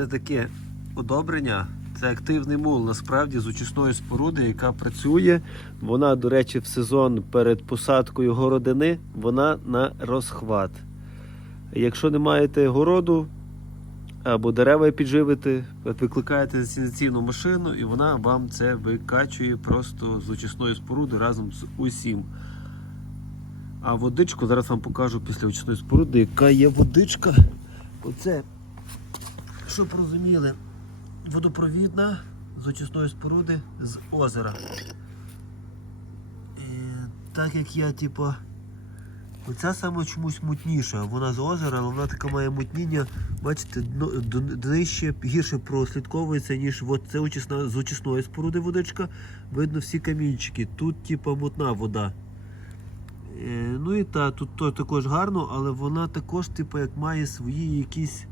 це таке одобрення. Це активний мул насправді з очисної споруди, яка працює. Вона, до речі, в сезон перед посадкою городини вона на розхват. Якщо не маєте городу або дерева підживити, викликаєте сенсаційну машину, і вона вам це викачує просто з очисної споруди разом з усім. А водичку зараз вам покажу після очисної споруди, яка є водичка. Оце, щоб розуміли, водопровідна з очисної споруди з озера. І, так як я, типу, оця саме чомусь мутніша. Вона з озера, але вона така має мутніння, бачите, днище гірше прослідковується, ніж от це очисна, з очисної споруди водичка. Видно всі камінчики. Тут, типу, мутна вода. Е, ну і та, тут то також гарно, але вона також, типу, як має свої якісь